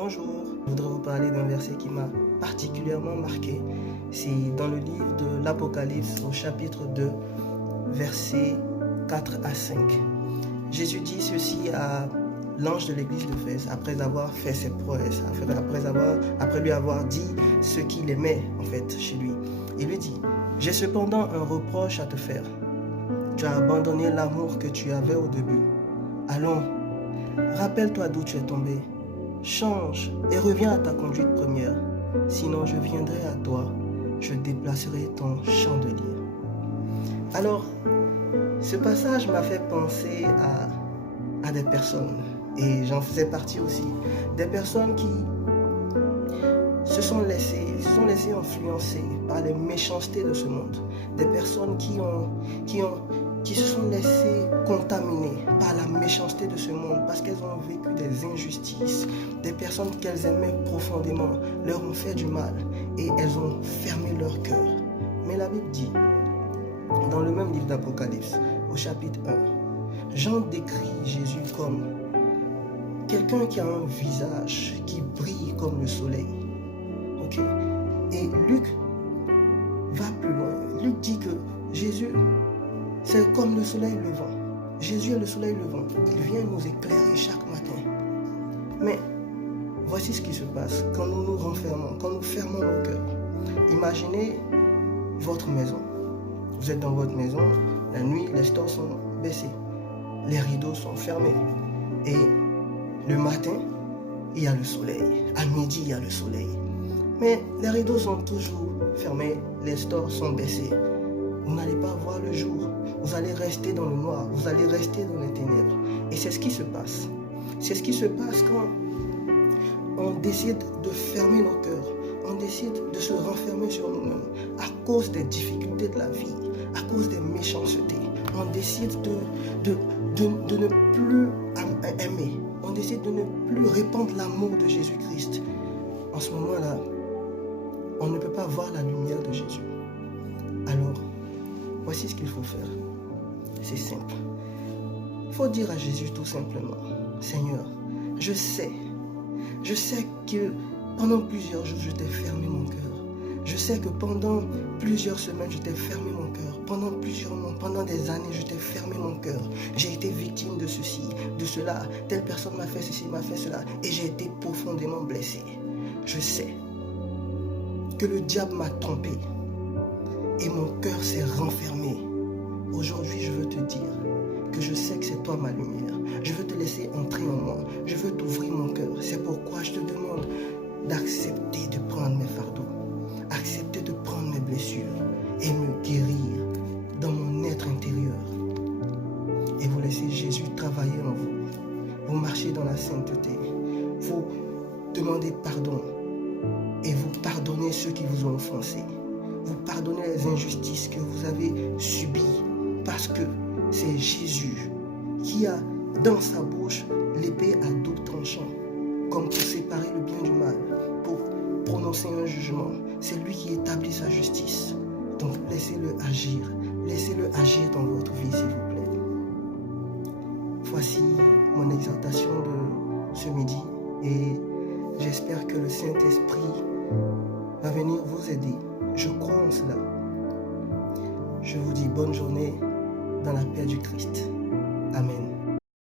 Bonjour, je voudrais vous parler d'un verset qui m'a particulièrement marqué. C'est dans le livre de l'Apocalypse au chapitre 2, versets 4 à 5. Jésus dit ceci à l'ange de l'église d'Éphèse après avoir fait ses prouesses, après lui avoir dit ce qu'il aimait en fait chez lui. Il lui dit: j'ai cependant un reproche à te faire. Tu as abandonné l'amour que tu avais au début. Allons, rappelle-toi d'où tu es tombé. Change et reviens à ta conduite première. Sinon je viendrai à toi, je déplacerai ton chandelier. Alors, ce passage m'a fait penser à des personnes, et j'en faisais partie aussi, des personnes qui se sont laissées influencer par les méchancetés de ce monde, des personnes qui se sont laissées contaminer par la méchanceté de ce monde parce qu'elles ont vécu des injustices, des personnes qu'elles aimaient profondément leur ont fait du mal et elles ont fermé leur cœur. Mais la Bible dit, dans le même livre d'Apocalypse, au chapitre 1, Jean décrit Jésus comme quelqu'un qui a un visage qui brille comme le soleil. Okay? Et Luc va plus loin. Luc dit que Jésus, c'est comme le soleil levant. Jésus est le soleil levant. Il vient nous éclairer chaque matin. Mais voici ce qui se passe quand nous nous renfermons, quand nous fermons nos cœurs. Imaginez votre maison. Vous êtes dans votre maison, la nuit, les stores sont baissés, les rideaux sont fermés. Et le matin, il y a le soleil. À midi, il y a le soleil. Mais les rideaux sont toujours fermés, les stores sont baissés. Vous n'allez pas voir le jour. Vous allez rester dans le noir, vous allez rester dans les ténèbres. Et c'est ce qui se passe. C'est ce qui se passe quand on décide de fermer nos cœurs. On décide de se renfermer sur nous-mêmes à cause des difficultés de la vie, à cause des méchancetés. On décide de ne plus aimer. On décide de ne plus répandre l'amour de Jésus-Christ. En ce moment-là, on ne peut pas voir la lumière de Jésus. Alors, voici ce qu'il faut faire. C'est simple. Il faut dire à Jésus tout simplement: Seigneur, je sais que pendant plusieurs jours, je t'ai fermé mon cœur. Je sais que pendant plusieurs semaines, je t'ai fermé mon cœur. Pendant plusieurs mois, pendant des années, je t'ai fermé mon cœur. J'ai été victime de ceci, de cela. Telle personne m'a fait ceci, m'a fait cela. Et j'ai été profondément blessé. Je sais que le diable m'a trompé. Et mon cœur s'est renfermé. Aujourd'hui, je veux te dire que je sais que c'est toi ma lumière. Je veux te laisser entrer en moi. Je veux t'ouvrir mon cœur. C'est pourquoi je te demande d'accepter de prendre mes fardeaux, accepter de prendre mes blessures et me guérir dans mon être intérieur. Et vous laissez Jésus travailler en vous. Vous marchez dans la sainteté. Vous demandez pardon et vous pardonnez ceux qui vous ont offensé. Vous pardonnez les injustices que vous avez subies parce que c'est Jésus qui a dans sa bouche l'épée à double tranchant, comme pour séparer le bien du mal, pour prononcer un jugement. C'est lui qui établit sa justice. Donc laissez-le agir dans votre vie, s'il vous plaît. Voici mon exhortation de ce midi et j'espère que le Saint-Esprit va venir vous aider. Je crois en cela. Je vous dis bonne journée dans la paix du Christ. Amen.